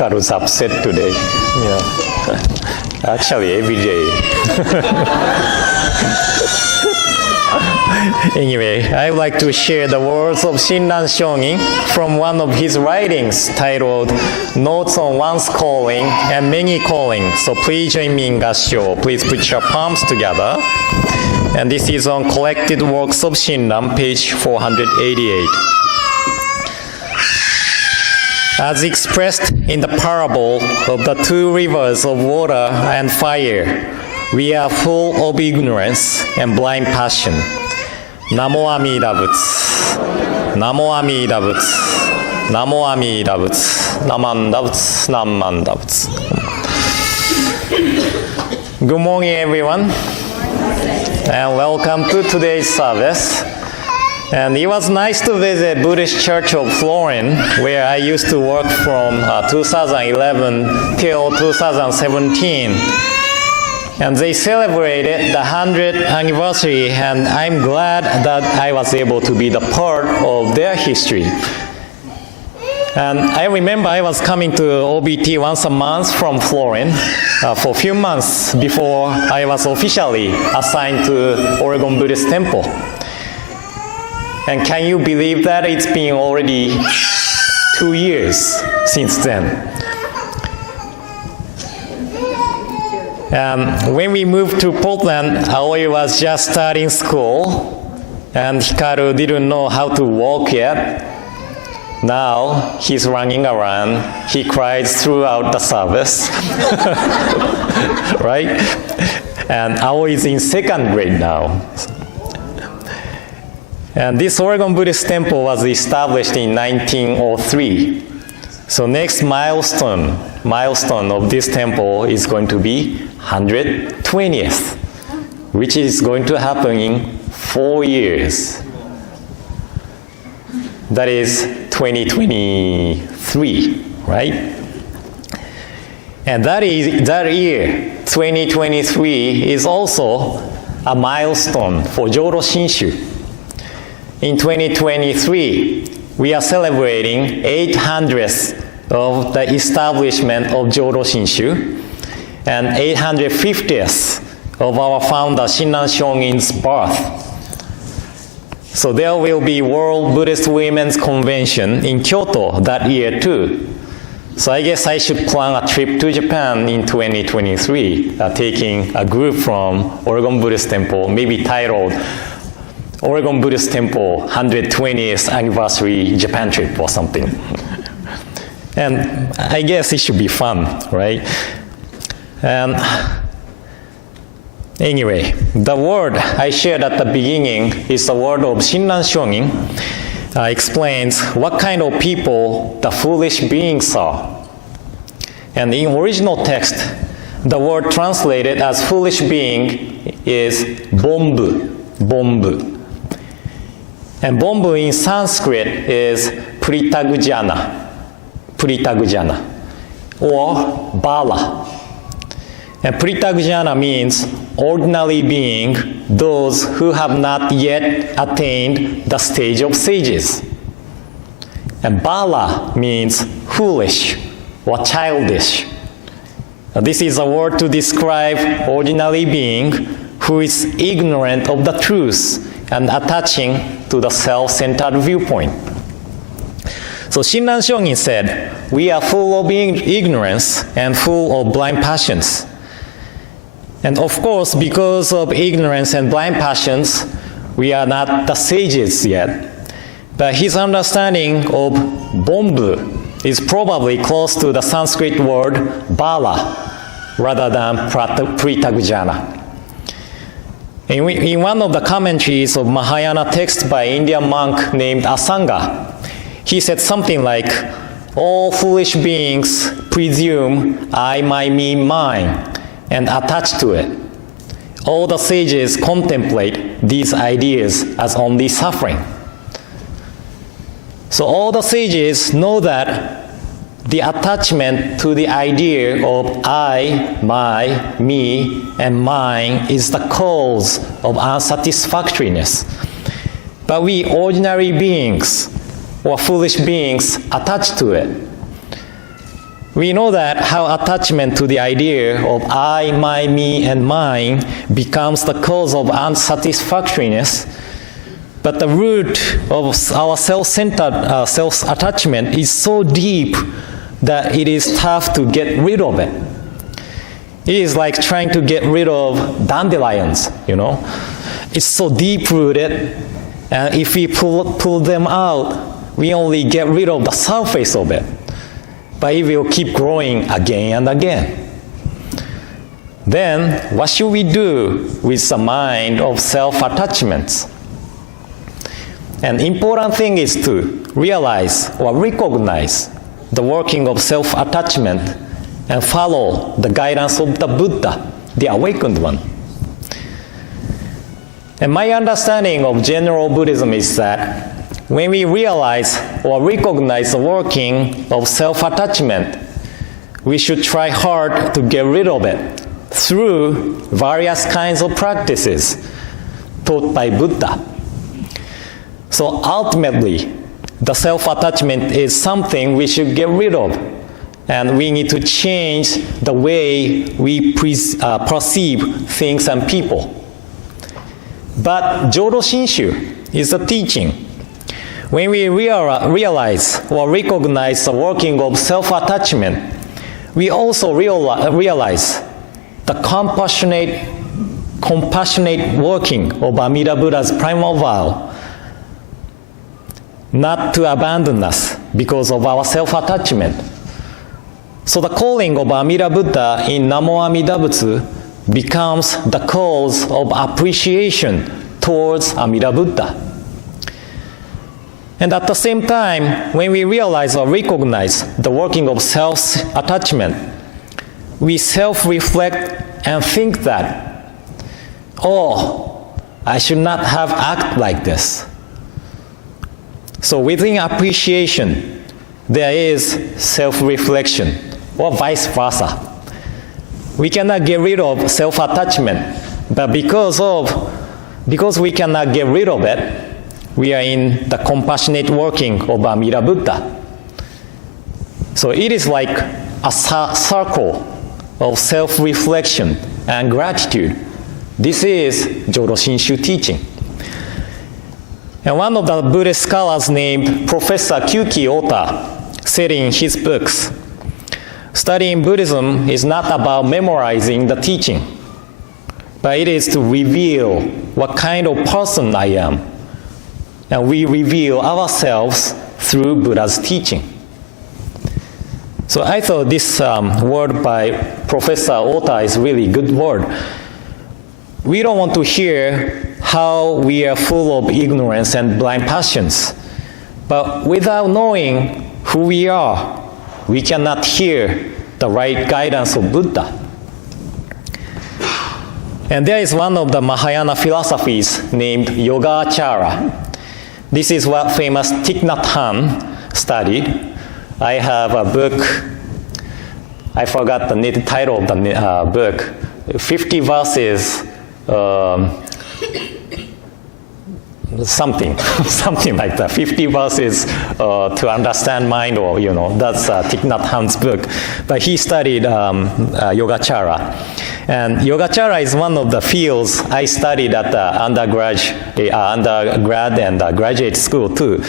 Hikaru's upset today. Yeah. Actually, every day. Anyway, I would like to share the words of Shinran Shongin from one of his writings titled Notes on One's Calling and Many Callings. So please join me in Gassho. Please put your palms together. And this is on Collected Works of Shinran, page 488. As expressed in the parable of the two rivers of water and fire, we are full of ignorance and blind passion. Namo Amida Butsu. Namo Amida Butsu. Namo Amida Butsu. Namanda Butsu. Namanda Butsu. Good morning, everyone, and welcome to today's service. And it was nice to visit Buddhist Church of Florence, where I used to work from 2011 till 2017. And they celebrated the 100th anniversary, and I'm glad that I was able to be the part of their history. And I remember I was coming to OBT once a month from Florence for a few months before I was officially assigned to Oregon Buddhist Temple. And can you believe that it's been already 2 years since then? When we moved to Portland, Aoi was just starting school, and Hikaru didn't know how to walk yet. Now he's running around. He cries throughout the service, right? And Aoi is in second grade now. And this Oregon Buddhist Temple was established in 1903. So next milestone of this temple is going to be 120th, which is going to happen in 4 years. That is 2023, right? And that year, 2023, is also a milestone for Jodo Shinshu. In 2023, we are celebrating 800th of the establishment of Jodo Shinshu and 850th of our founder Shinran Shongin's birth. So there will be World Buddhist Women's Convention in Kyoto that year too. So I guess I should plan a trip to Japan in 2023, taking a group from Oregon Buddhist Temple, maybe titled Oregon Buddhist Temple 120th Anniversary Japan Trip or something. And I guess it should be fun, right? And anyway, the word I shared at the beginning is the word of Shinran Shongin. Explains what kind of people the foolish beings are. And in original text, the word translated as foolish being is bombu, bombu. And bombu in Sanskrit is pritagujana, or bala. And pritagujana means ordinary being, those who have not yet attained the stage of sages. And bala means foolish or childish. This is a word to describe ordinary being who is ignorant of the truth and attaching to the self-centered viewpoint. So Shinran Shongin said, we are full of ignorance and full of blind passions. And of course, because of ignorance and blind passions, we are not the sages yet. But his understanding of bombu is probably close to the Sanskrit word bala rather than pritagujana. In one of the commentaries of Mahayana text by Indian monk named Asanga, he said something like, all foolish beings presume I, my, me, mine, and attach to it. All the sages contemplate these ideas as only suffering. So all the sages know that the attachment to the idea of I, my, me, and mine is the cause of unsatisfactoriness. But we ordinary beings or foolish beings attach to it. We know that how attachment to the idea of I, my, me, and mine becomes the cause of unsatisfactoriness. But the root of our self-centered self-attachment is so deep that it is tough to get rid of it. It is like trying to get rid of dandelions, you know. It's so deep-rooted, and if we pull them out, we only get rid of the surface of it. But it will keep growing again and again. Then, what should we do with the mind of self-attachments? An important thing is to realize or recognize the working of self-attachment and follow the guidance of the Buddha, the awakened one. And my understanding of general Buddhism is that when we realize or recognize the working of self-attachment, we should try hard to get rid of it through various kinds of practices taught by Buddha. So ultimately, the self-attachment is something we should get rid of, and we need to change the way we perceive things and people. But Jodo Shinshu is a teaching. When we realize or recognize the working of self-attachment, we also realize the compassionate working of Amida Buddha's primal vow not to abandon us because of our self-attachment. So the calling of Amida Buddha in Namo Amida Butsu becomes the cause of appreciation towards Amida Buddha. And at the same time, when we realize or recognize the working of self-attachment, we self-reflect and think that, oh, I should not have acted like this. So within appreciation, there is self-reflection, or vice versa. We cannot get rid of self-attachment, but because we cannot get rid of it, we are in the compassionate working of Amida Buddha. So it is like a circle of self-reflection and gratitude. This is Jodo Shinshu teaching. And one of the Buddhist scholars named Professor Yuki said in his books, studying Buddhism is not about memorizing the teaching, but it is to reveal what kind of person I am. And we reveal ourselves through Buddha's teaching. So I thought this word by Professor Ota is really good word. We don't want to hear how we are full of ignorance and blind passions. But without knowing who we are, we cannot hear the right guidance of Buddha. And there is one of the Mahayana philosophies named Yogacara. This is what famous Thich Nhat Hanh studied. I have a book, I forgot the title of the book, 50 verses, something like that, 50 verses to understand mind, or, you know, that's Thich Nhat Hanh's book. But he studied Yogacara. And Yogacara is one of the fields I studied at the undergrad and graduate school too.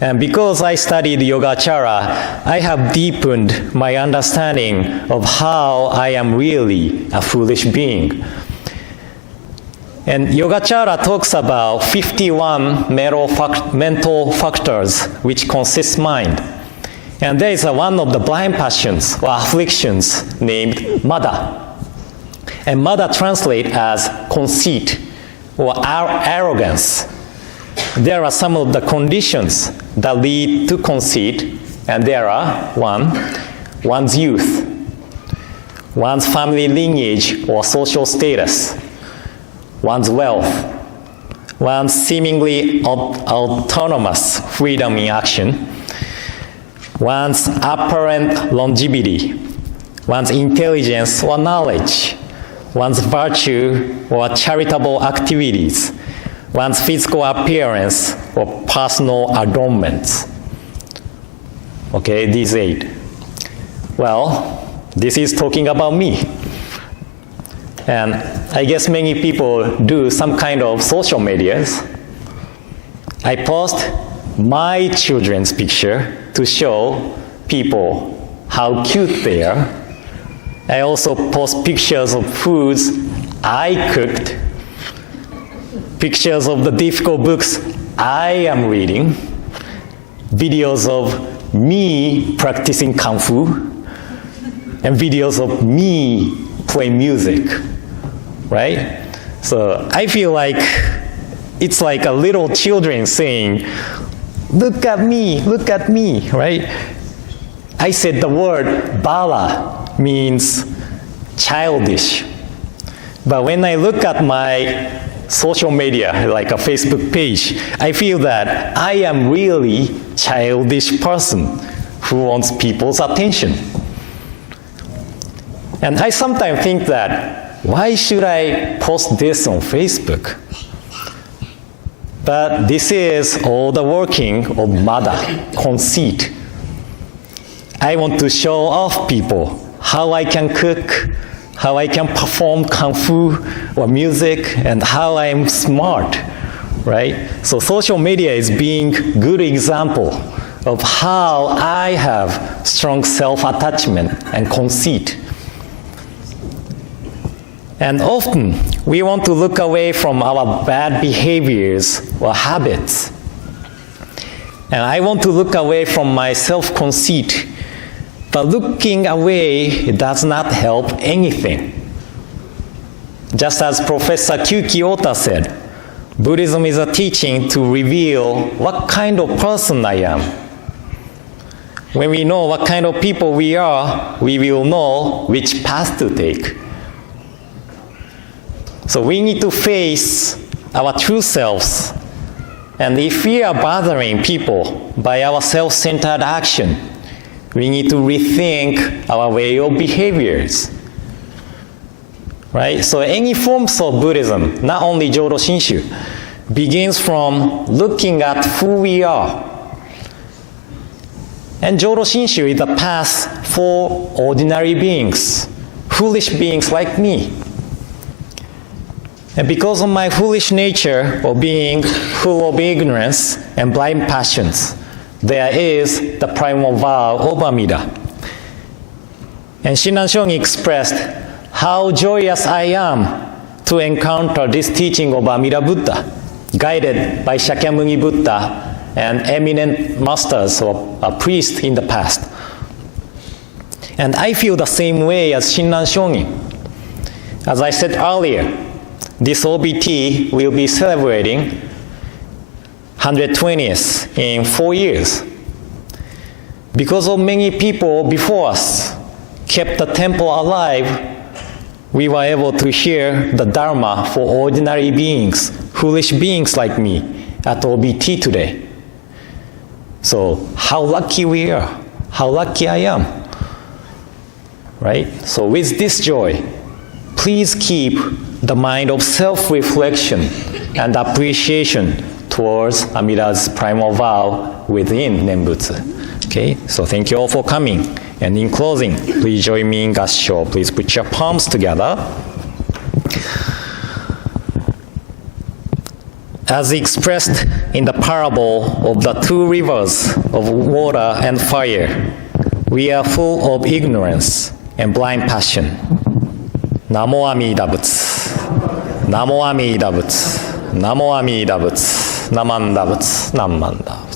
And because I studied Yogacara, I have deepened my understanding of how I am really a foolish being. And Yogacara talks about 51 mental factors which consist mind. And there is one of the blind passions or afflictions named mada. And mada translates as conceit or arrogance. There are some of the conditions that lead to conceit, and there are one's youth, one's family lineage or social status, one's wealth, one's seemingly autonomous freedom in action, one's apparent longevity, one's intelligence or knowledge, one's virtue or charitable activities, one's physical appearance or personal adornments. Okay, these 8. Well, this is talking about me. And I guess many people do some kind of social medias. I post my children's picture to show people how cute they are. I also post pictures of foods I cooked, pictures of the difficult books I am reading, videos of me practicing Kung Fu, and videos of me playing music, right? So I feel like it's like a little children saying, look at me, right? I said the word bala means childish. But when I look at my social media, like a Facebook page, I feel that I am really childish person who wants people's attention. And I sometimes think that, why should I post this on Facebook? But this is all the working of mada, conceit. I want to show off people how I can cook, how I can perform Kung Fu or music, and how I'm smart, right? So social media is being a good example of how I have strong self-attachment and conceit. And often, we want to look away from our bad behaviors or habits. And I want to look away from my self-conceit. But looking away does not help anything. Just as Professor Kyuki Ota said, Buddhism is a teaching to reveal what kind of person I am. When we know what kind of people we are, we will know which path to take. So we need to face our true selves. And if we are bothering people by our self-centered action, we need to rethink our way of behaviors. Right? So any forms of Buddhism, not only Jodo Shinshu, begins from looking at who we are. And Jodo Shinshu is a path for ordinary beings, foolish beings like me. And because of my foolish nature of being full of ignorance and blind passions, there is the primal vow of Amida. And Shinran Shonin expressed how joyous I am to encounter this teaching of Amida Buddha, guided by Shakyamuni Buddha and eminent masters or priests in the past. And I feel the same way as Shinran Shonin. As I said earlier, this OBT will be celebrating 120th in 4 years. Because of many people before us kept the temple alive, we were able to hear the Dharma for ordinary beings, foolish beings like me, at OBT today. So how lucky we are, how lucky I am, right? So with this joy, please keep the mind of self-reflection and appreciation towards Amida's primal vow within Nembutsu. Okay, so thank you all for coming. And in closing, please join me in Gassho. Please put your palms together. As expressed in the parable of the two rivers of water and fire, we are full of ignorance and blind passion. Namo Amida Butsu. Namo Amida Butsu. Namo Amida Butsu. Namanda Butsu. Namanda.